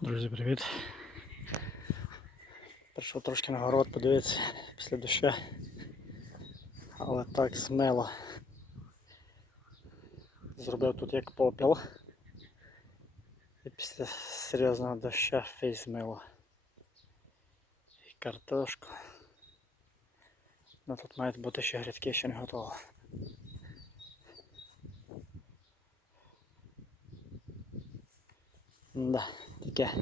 Друзі, привіт. Прийшов трошки на город подивитися після дощу. Але так змило. Зробив тут як попіл. І після серйозного дощу фейс змило. І картошку. Ну тут мають бути ще грядки, ще не готово. Да, таке.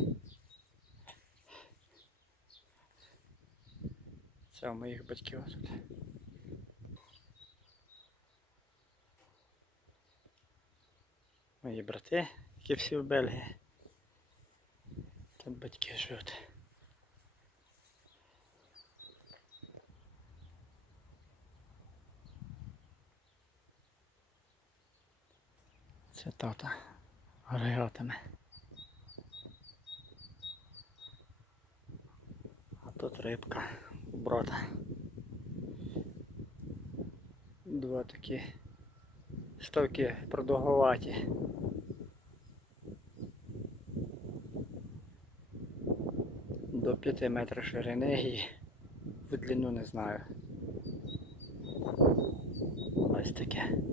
Це у моїх батьків тут. Мої брати, які всі в Бельгії. Тут батьки живуть. Це тата агрегатами. Тут рибка у брата. Два такі ставки продовгуваті. До 5 метрів ширини і в длину не знаю. Ось таке.